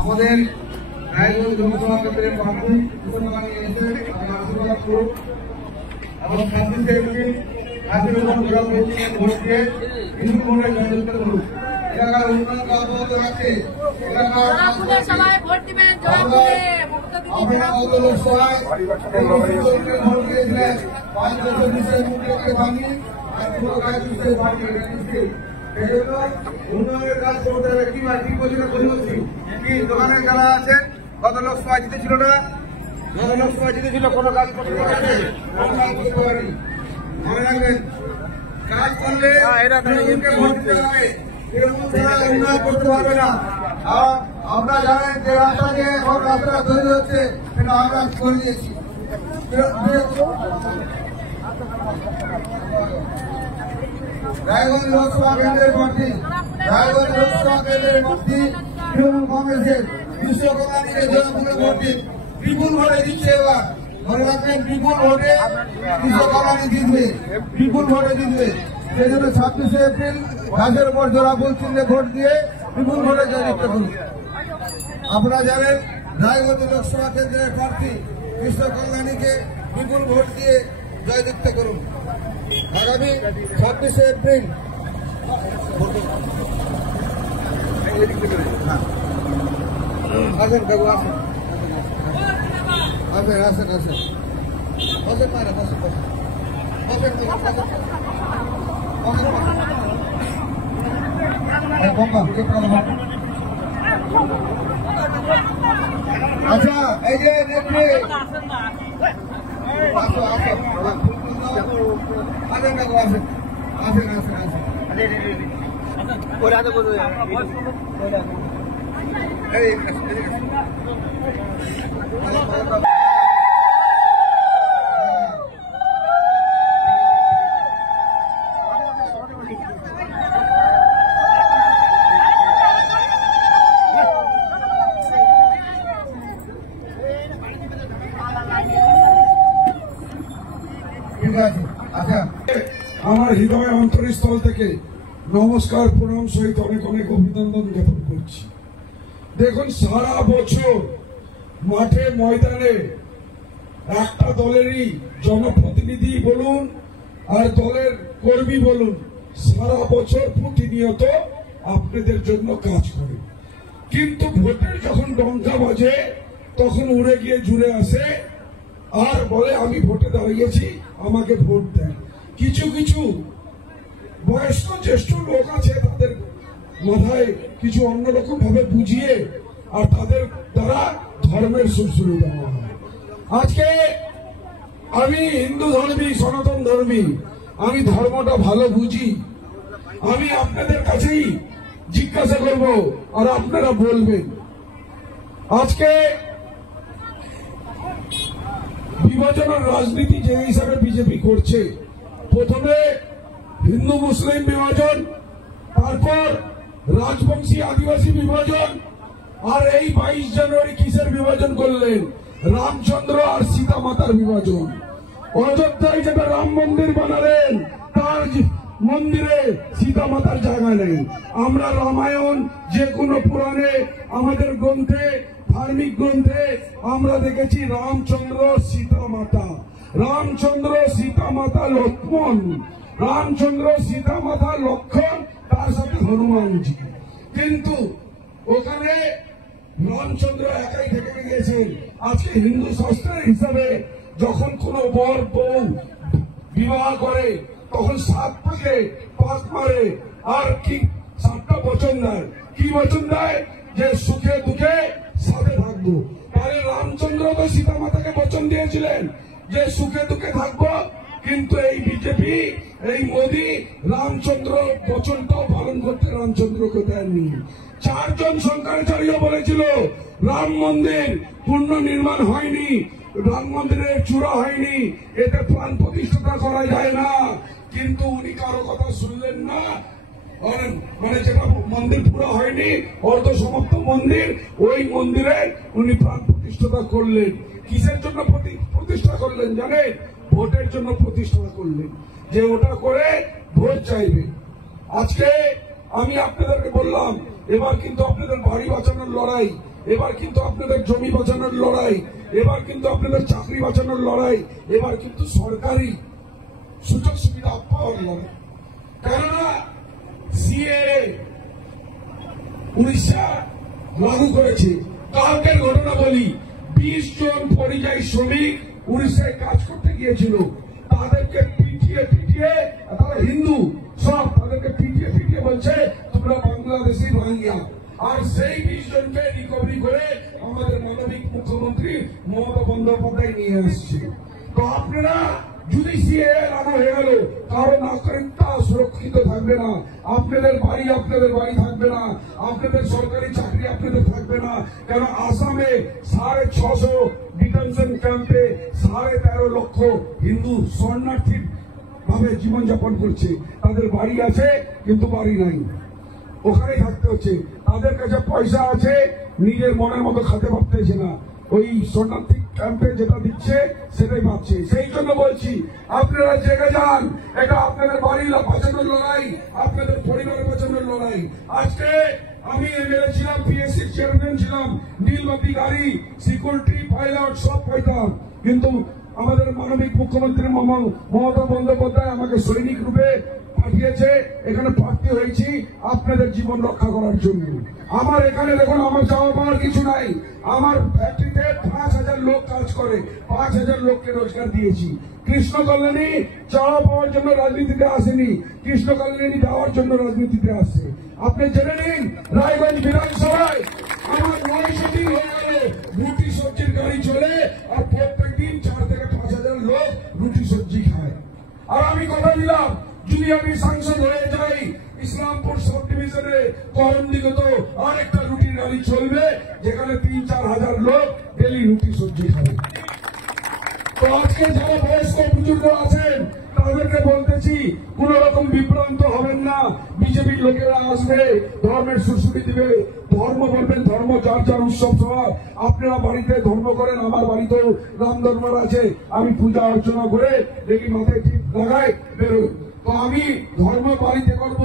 আমাদের রায়গঞ্জ লোকসভা কেন্দ্রের প্রার্থী আশীর্বাদ করুন এবং 26 এপ্রিল ভোট দিয়ে হিন্দু ভোটে জয়যুক্ত করুন। এলাকার উন্নয়ন কাজ রাখতে আপনারা গত লোকসভায় ভোট দিয়েছিলেন 5 ভাঙিয়ে উন্নয়নের কাজ করতে হবে। কি বলছিল কি দোকানের যারা আছে গত লোকসভায় জিতেছিল না, গত লোকসভায় জিতেছিল কোনো কাজ করতে পারেনি। মনে রাখবেন কাজ করলে ভোট দিতে হবে, উন্নয়ন করতে পারবে না। আপনারা জানেন যে রাস্তা নিয়ে এখন রাস্তাটা তৈরি হচ্ছে, সেটা আমরা করে দিয়েছি। রায়গঞ্জ লোকসভা কেন্দ্রের প্রার্থী তৃণমূল কংগ্রেসের বিশ্বকর্মাকে জনগণের ভোট দিন, বিপুল ভোটে জিতছে। এবার মনে রাখবেন বিপুল ভোটে বিশ্বকর্মাকে জিতবে, বিপুল ভোটে জিতবে। সেই জন্য 26 এপ্রিল গাছের উপর জোড়া ফুল চিহ্নে ভোট দিয়ে বিপুল ভোটে জয়যুক্ত করুন। আপনারা জানেন রায়গঞ্জ লোকসভা কেন্দ্রের প্রার্থী বিশ্বকর্মাকে বিপুল ভোট দিয়ে জয়যুক্ত করুন। আগামী 26 এপ্রিল আসেন বাবু, আসেন আসেন আসেন আসেন মারা বসেন বসেন আচ্ছা এই যে নেত্রী আসো আসো আসেন বাবু আসেন আসেন আসেন আসেন আমার হৃদয় অন্তরস্থল থেকে নমস্কার প্রণাম সহিত অনেক অনেক অভিনন্দন জ্ঞাপন করছি। দেখুন সারা বছর মাঠে ময়দানে একটা দলেরই জনপ্রতিনিধি বলুন আর দলের কর্মী বলুন সারা বছর প্রতিনিয়ত আপনাদের জন্য কাজ করে, কিন্তু ভোটের যখন ডঙ্কা বাজে তখন উড়ে গিয়ে জুড়ে আসে আর বলে আমি ভোটে দাঁড়িয়েছি, আমাকে ভোট দেন। কিছু কিছু বয়স্ক জ্যেষ্ঠ লোক আছে, তাদের মাথায় কিছু অন্যরকম ভাবে বুঝিয়ে আর তাদের দ্বারা ধর্মের সুরসুরি দেওয়া হয়। আজকে আমি হিন্দু ধর্মী, সনাতন ধর্মী, আমি ধর্মটা ভালো বুঝি। আমি আপনাদের কাছেই জিজ্ঞাসা করব আর আপনারা বলবেন। আজকে বিভাজনের রাজনীতি যে হিসাবে বিজেপি করছে, প্রথমে হিন্দু মুসলিম বিভাজন, তারপর রাজবংশী আদিবাসী বিভাজন, আর এই 22 জানুয়ারি কিসের বিভাজন করলেন? রামচন্দ্র আর সীতা মাতার বিভাজন। অযোধ্যায় যেটা রাম মন্দির বানালেন তার মন্দিরে সীতা মাতার জায়গা নেই। আমরা রামায়ণ যে কোনো পুরাণে আমাদের গ্রন্থে, ধার্মিক গ্রন্থে আমরা দেখেছি রামচন্দ্র সীতা মাতা, রামচন্দ্র সীতা মাতা লক্ষ্মণ, রামচন্দ্র সীতা মাতা লক্ষণ, তার সাথে হনুমানজি। কিন্তু ওখানে রামচন্দ্র একাই থেকে গিয়েছেন। আজকে হিন্দু শাস্ত্রের হিসাবে যখন কোন বর বউ বিবাহ করে তখন 7 পাকে পাক মারে আর কি 7টা বচন দেয়। কি বচন দেয়? যে সুখে দুঃখে সাথে থাকবো। তাহলে রামচন্দ্র তো সীতা মাতাকে বচন দিয়েছিলেন যে সুখে দুঃখে থাকবো, কিন্তু এই বিজেপি, এই মোদী রামচন্দ্র বচনটাও পালন করতে রামচন্দ্রকে দেননি। 4 জন শঙ্করাচার্য বলেছিল রাম মন্দির পূর্ণ নির্মাণ হয়নি, রাম মন্দিরের চূড়া হয়নি, এতে প্রাণ প্রতিষ্ঠা করা যায় না, কিন্তু উনি কারো কথা শুনলেন না। মানে যেটা মন্দির পুরো হয়নি, অর্ধ সমাপ্ত মন্দির, ওই মন্দিরে উনি প্রাণ প্রতিষ্ঠা করলেন। কিসের জন্য প্রতিষ্ঠা করলেন জানেন? ভোটের জন্য প্রতিষ্ঠা করলেন, যে ওটা করে ভোট চাইবে। আজকে আমি আপনাদেরকে বললাম এবার কিন্তু আপনাদের বাড়ি বাঁচানোর লড়াই, এবার কিন্তু আপনাদের জমি বাঁচানোর লড়াই, এবার কিন্তু আপনাদের চাকরি বাঁচানোর লড়াই, এবার কিন্তু সরকারি সুযোগ সুবিধা পাওয়ার লড়াই। কেননা সিএএ 19 লাগু করেছে। কালকের ঘটনা বলি, 20 জন পরিযায়ী শ্রমিক উড়িষ্যায় কাজ করতে গিয়েছিল, তাদেরকে পিটিয়ে তারা হিন্দু সব তাদেরকে পিটিয়ে বলছে তোমরা বাংলাদেশি রোহিঙ্গা। আর সেই 20 জনকে রিকভারি করে আমাদের মানবিক মুখ্যমন্ত্রী মমতা বন্দ্যোপাধ্যায় নিয়ে আসছে। তো আপনারা যদি সিএএ লাগু হয়ে গেল, কারো নাগরিকতা সুরক্ষিত থাকবে না, আপনাদের বাড়ি থাকবে না, আপনাদের সরকারি চাকরি আপনাদের থাকবে না। কেন আসামে 650 ডিটেনশন ক্যাম্পে 13.5 লক্ষ হিন্দু শরণার্থী ভাবে জীবনযাপন করছে। তাদের বাড়ি আছে কিন্তু বাড়ি নাই, ওখানেই থাকতে হচ্ছে। তাদের কাছে পয়সা আছে, নিজের মনের মতো খেতে পারতেছে না, ওই শরণার্থী ক্যাম্পে যেটা দিচ্ছে সেটাই পাচ্ছে। সেই জন্য বলছি আপনারা জেগে যান, এটা আপনাদের বাড়ি বাঁচানোর লড়াই, আপনাদের পরিবার বাঁচানোর লড়াই। আজকে আমি এমএলএ ছিলাম, পিএসসির চেয়ারম্যান ছিলাম, নীলবাতি গাড়ি, সিকিউরিটি, পাইলট সব পাইতাম, কিন্তু আমাদের মানবিক মুখ্যমন্ত্রী মমতা বন্দ্যোপাধ্যায় আমাকে সৈনিক রূপে পাঠিয়েছে, এখানে প্রার্থী হয়েছি আপনাদের জীবন রক্ষা করার জন্য। আমার এখানে দেখুন, আমার চাওয়া পাওয়ার কিছু নাই। আমার ফ্যাক্টরিতে 5000 লোক কাজ করে, 5000 লোককে রোজগার দিয়েছি। কৃষ্ণ কল্যাণী চাওয়া পাওয়ার জন্য রাজনীতিতে আসেনি, কৃষ্ণ কল্যাণী দেওয়ার জন্য রাজনীতিতে আসছে। আপনি জেনে নিন, রায়গঞ্জ বিধানসভায় আমার 900 দিন হয়ে গেল রুটি সবজির গাড়ি চলে, আর প্রত্যেক দিন 4 থেকে 5000 লোক রুটি সবজি খায়। আর আমি কথা দিলাম, যদি আমি সাংসদ হয়ে যাই, ইসলামপুর সাব ডিভিশনে করণদিগত আরেকটা রুটির গাড়ি চলবে, যেখানে 3-4 হাজার লোক ডেলি রুটি সবজি খাবে। তো আজকে যারা বয়স্ক বুজুর্গ আছেন তাদেরকে বলতেছি, কোন রকম বিভ্রান্ত হবেন না। বিজেপির লোকেরা আসবে, ধর্মের সুশ্রুতি দিবে, ধর্ম বলবেন, ধর্ম যার যার উৎসব সভা। আপনারা বাড়িতে ধর্ম করেন, আমার বাড়িতেও রাম দরবার আছে, আমি পূজা অর্চনা করে দেখি মাথায় ঠিক লাগাই বেরোই। তো আমি ধর্ম বাড়িতে করব,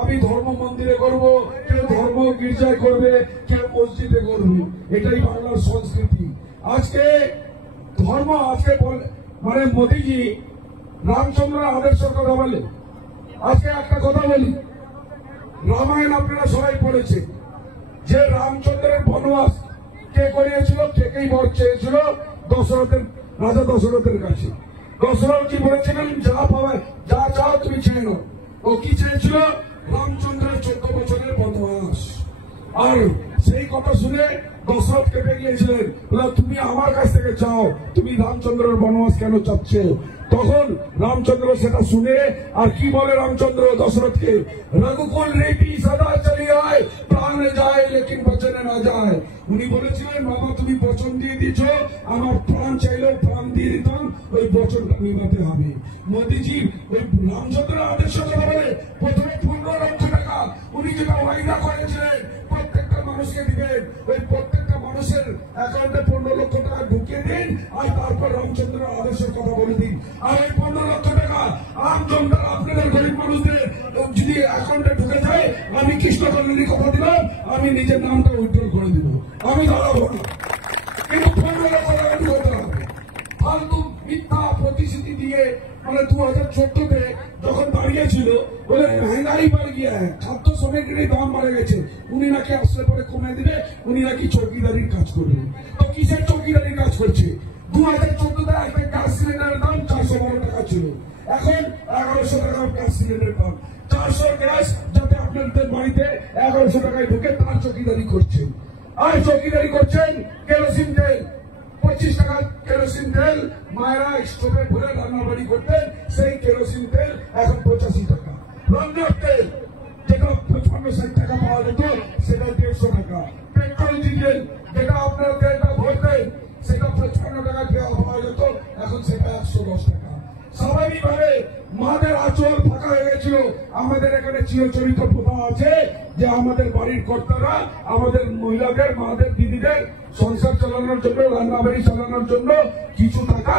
আমি ধর্ম মন্দিরে করব, কেউ ধর্ম গির্জায় করবে, কেউ মসজিদে করবে, এটাই বাংলার সংস্কৃতি। আজকে ধর্ম মানে মোদীজি রামচন্দ্র আদর্শের কথা বলে। আজকে একটা কথা বলি, রামায়ণ আপনারা সবাই পড়েছে, যে রামচন্দ্রের বনবাস কে করিয়েছিল, কেই বর চেয়েছিল রাজা দশরথের কাছে। দশরথ কি বলেছিলেন, যা পাবে যা চাও তুমি চেয়ে নাও। ও কি চেয়েছিল, রামচন্দ্রের 14 বছরের বনবাস। আর সেই কথা শুনে দশরথ কেঁপে গিয়েছিলেন, তুমি আমার কাছ থেকে চাও, তুমি রামচন্দ্রের বনবাস কেন চাচ্ছ? তখন রামচন্দ্র সেটা শুনে আর কি বলে রামচন্দ্র দশরথকে, রঘুকুল রেডি সদা চলি আয়, প্রাণ যায় লেকিন বচনে না যায়। উনি বলেছিলেন, বাবা তুমি বচন দিয়ে দিয়েছ, আমার প্রাণ চাইলেও প্রাণ দিয়ে দিতাম, ওই বচনটা নিভাতে হবে। মোদীজি ওই রামচন্দ্রের আদর্শ কথা বলে, প্রথমে 15 লক্ষ টাকা উনি যেটা ওয়াইদা করেছিলেন প্রত্যেকটা মানুষকে দিবেন, ওই প্রত্যেকটা মানুষের অ্যাকাউন্টে 15 লক্ষ টাকা ঢুকিয়ে দিন, আর তারপর রামচন্দ্র আদর্শের কথা বলে দিন। আর এই 15 লক্ষ টাকা আম জনতা আপনাদের গরিব মানুষদের যদি অ্যাকাউন্টে ঢুকে যায়, আমি কৃষ্ণ কল্যাণীর কথা দিলাম, আমি নিজের নামটা উজ্জ্বল করে দিব, আমি দাঁড়াবো না। কিন্তু 15 লক্ষ টাকা ঢুকাতে হবে। ফালতু মিথ্যা প্রতিশ্রুতি দিয়ে, মানে 2014-তে যখন দাঁড়িয়েছিল বলে মহঙ্গাই বাড় গিয়া, খাদ্য সামগ্রীর দাম বাড়ে গেছে, উনি নাকি আসলে পরে কমে দিবে, উনি নাকি চৌকিদারির কাজ করবে। তো কিসের চৌকিদারির কাজ করছে? 2014-তে একটা গ্যাস সিলিন্ডারের দাম 412 টাকা ছিল, এখন 1100 টাকা গ্যাস সিলিন্ডারের দাম। 400 গ্যাস যাতে আপনাদের বাড়িতে 1100 টাকায় ঢুকে, তার চৌকিদারি করছেন। আর চৌকিদারি করছেন কেরোসিন তেল, 25 টাকা কেরোসিন তেল মায়েরা স্টোভে ভরে রান্নাবাড়ি করতেন, সেই কেরোসিন তেল এখন 85 টাকা। রান্নার তেল যেটা 55-60 টাকা পাওয়া যেত, সেটা 150 টাকা। পেট্রোল ডিজেল যেটা আপনার তেলটা ভরতেন, সেটা 55 টাকা পাওয়া যেত, এখন সেটা 110 টাকা। স্বাভাবিকভাবে মাদের আঁচল ফাঁকা হয়ে গেছিল। আমাদের এখানে চিরচরিত প্রথা আছে যে আমাদের বাড়ির কর্তারা আমাদের মহিলাদের, মাদের, দিদিদের সংসার চালানোর জন্য, রান্নাবাড়ি চালানোর জন্য কিছু টাকা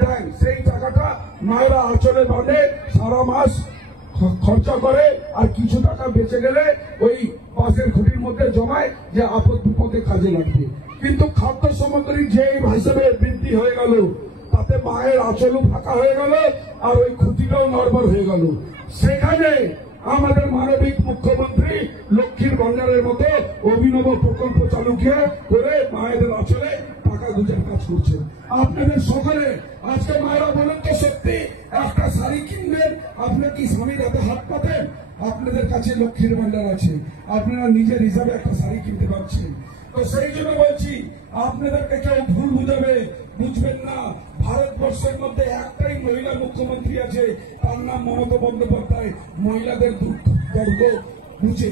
দেন। সেই টাকাটা মায়েরা আঁচলে বাঁধে, সারা মাস খরচা করে, আর কিছু টাকা বেঁচে গেলে ওই পাশের খুঁটির মধ্যে জমায় যে আপদ বিপদে কাজে লাগবে। কিন্তু খাদ্য সামগ্রী যে হিসেবে বৃদ্ধি হয়ে গেল, তাতে মায়ের আঁচলও ফাঁকা হয়ে গেল আর ওই খুঁটিটাও নড়বড় হয়ে গেল। সেখানে আমাদের মানবিক মুখ্যমন্ত্রী লক্ষ্মীর ভান্ডারের মতো অভিনব প্রকল্প চালু করে মায়েদের আঁচলে টাকা গুজার কাজ করছে। আপনাদের সকলে আজকে মায়েরা বলেন তো, সত্যি একটা শাড়ি কিনবেন, আপনার কি স্বামীর হাতে হাত পাতেন? আপনাদের কাছে লক্ষ্মীর ভান্ডার আছে, আপনারা নিজের হিসাবে একটা শাড়ি কিনতে পারছেন। তো সেই জন্য বলছি, আপনাদেরকে কেউ ভুল বুঝবেন না। ভারতবর্ষের মধ্যে একটাই মহিলা মুখ্যমন্ত্রী আছে, তার নাম মমতা বন্দ্যোপাধ্যায়। মহিলাদের দুর্গ বুঝে,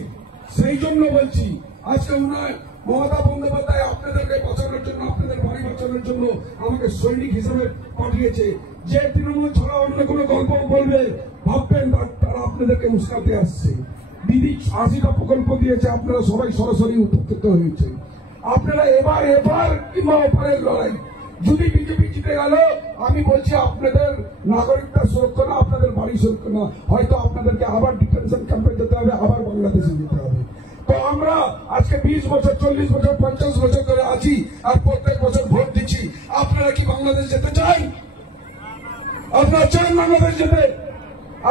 সেই জন্য বলছি আজকে উনার মমতা বন্দ্যোপাধ্যায় আপনাদেরকে বাঁচানোর জন্য, আপনাদের বাড়ি বাঁচানোর জন্য আমাকে সৈনিক হিসেবে পাঠিয়েছে। যে তৃণমূল ছাড়া অন্য কোনো গল্প বলবে, ভাববেন তারা আপনাদেরকে উস্কাতে আসছে। দিদি 80টা প্রকল্প দিয়েছে, আপনারা সবাই সরাসরি উপকৃত হয়েছে। আপনারা এবার কিংবা ওপারের লড়াই, যদি বিজেপি জিতে গেল, আমি বলছি আপনাদের নাগরিকতা সুরক্ষা না, আপনাদের বাড়ি সুরক্ষা না, হয়তো আপনাদেরকে আবার ডিটেনশন ক্যাম্পে যেতে হবে, আবার বাংলাদেশে যেতে হবে। তো আমরা আজকে 20 বছর, 40 বছর, 50 বছর ধরে আছি আর প্রত্যেক বছর ভোট দিচ্ছি। আপনারা কি বাংলাদেশ যেতে চান? আপনারা চান বাংলাদেশ যেতে?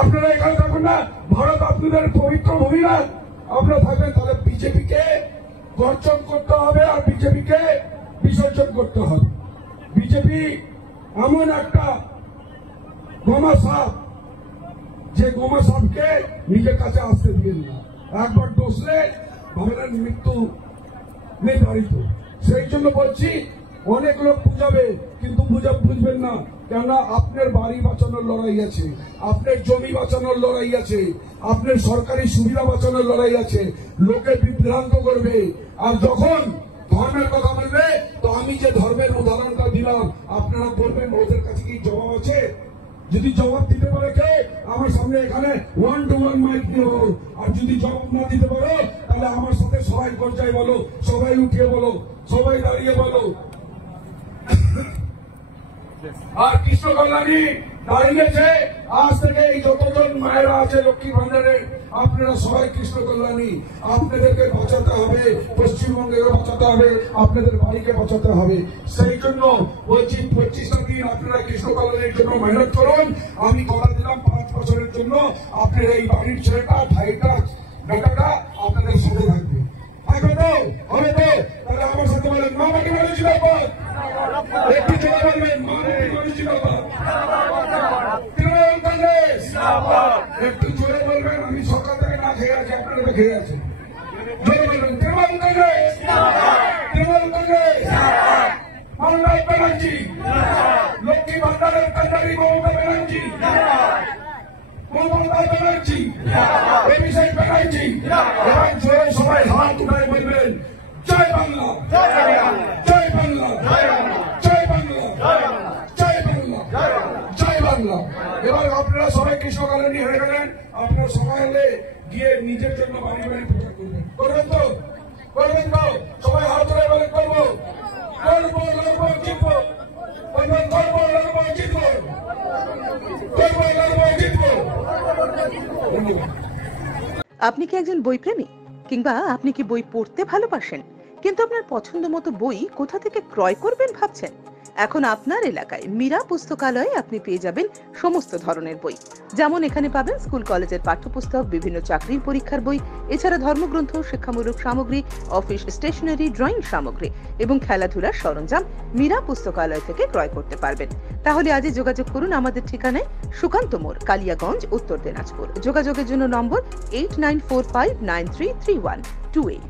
আপনারা এখানে থাকুন না, ভারত আপনাদের পবিত্র ভূমি না, আপনারা থাকবেন। তাহলে বিজেপিকে গর্জন করতে হবে আর বিজেপিকে বিসর্জন করতে হবে। বিজেপি এমন একটা গোমা সাপ, যে গোমা সাপকে নিজের কাছে আসতে দিবেন না। একবার ডসলে ভাবেন মৃত্যু নির্ধারিত। সেই জন্য বলছি, অনেক লোক বুঝাবে, কিন্তু বুঝবেন না। কেননা আপনার বাড়ি বাঁচানোর লড়াই আছে, আপনার জমি বাঁচানোর লড়াই আছে, আপনার সরকারি সুবিধা বাঁচানোর লড়াই আছে। লোকে বিভ্রান্ত করবে, আর যখন ধর্মের কথা বলবে, তো আমি যে ধর্মের উদাহরণটা দিলাম, আপনারা বলবেন ওদের কাছে কি জবাব আছে? যদি জবাব দিতে পারে কে, আমার সামনে এখানে 1 to 1 মাইক নিয়ে বলো। আর যদি জবাব না দিতে পারো, তাহলে আমার সাথে সবাই পর্যায়ে বলো, সবাই উঠিয়ে বলো, সবাই দাঁড়িয়ে বলো। আর কৃষ্ণ কল্যাণী দাঁড়িয়েছে, আজ থেকে এই যতজন মায়েরা আছে লক্ষ্মী ভান্ডারে, আপনারা সবাই কৃষ্ণ কল্যাণী। আপনাদেরকে বাঁচাতে হবে, পশ্চিমবঙ্গে বাঁচাতে হবে, আপনাদের বাড়িকে বাঁচাতে হবে। সেই জন্য বলছি, 25টা দিন আপনারা কৃষ্ণ কল্যাণীর জন্য মেহনত করুন। আমি কথা দিলাম 5 বছরের জন্য আপনার এই বাড়ির ছেলেটা, ভাইটা, বেটাটা আপনাদের সাথে থাকবে। থাকবে তো? হবে তো? তাহলে আমার সাথে বলেন, মা বাকি মানুষ ব্যাপার একটু জোরে বলবেন, মা বাকি মানুষ ব্যাপার তৃণমূল কংগ্রেস একটু জোরে বলবেন। আমি সকাল থেকে না খেয়ে আছি, আপনারা তো খেয়ে আছেন। জোরে বলবেন, তৃণমূল কংগ্রেস, তৃণমূল কংগ্রেস, মমতা ব্যানার্জি, লক্ষ্মী ভান্ডারের কান্ডারি মমতা ব্যানার্জি, মমতা ব্যানার্জি, অভিষেক ব্যানার্জি। এবার জোরে সবাই হাত উঠায় বলবেন, জয় বাংলা, জয় বাংলা, জয় বাংলা, জয় বাংলা, জয় বাংলা। এবার আপনারা সবাই কৃষ্ণ কল্যাণী হয়ে গেলেন, আপনারা সবাই এলে গিয়ে নিজের জন্য বাড়ি বাড়ি প্রচার করবেন। করবেন তো? করবেন তো? সবাই হাত ধরে বলে করবো, করবো, লড়বো, জিতবো। করবেন, করবো, লড়বো, জিতবো, করবো, লড়বো, জিতবো। ধন্যবাদ। আপনি কি একজন বইপ্রেমী, কিংবা আপনি কি বই পড়তে ভালোবাসেন, কিন্তু আপনার পছন্দ মতো বই কোথা থেকে ক্রয় করবেন ভাবছেন? এখন আপনার এলাকায় মীরা পুস্তকালয়ে আপনি পেয়ে যাবেন সমস্ত ধরনের বই। যেমন এখানে পাবেন স্কুল কলেজের পাঠ্যপুস্তক, বিভিন্ন চাকরির পরীক্ষার বই, এছাড়া ধর্মগ্রন্থ, শিক্ষামূলক সামগ্রী, অফিস স্টেশনারি, ড্রয়িং সামগ্রী এবং খেলাধুলার সরঞ্জাম মীরা পুস্তকালয় থেকে ক্রয় করতে পারবেন। তাহলে আজই যোগাযোগ করুন আমাদের ঠিকানায়, সুকান্ত মোড়, কালিয়াগঞ্জ, উত্তর দিনাজপুর। যোগাযোগের জন্য নম্বর 8945933128।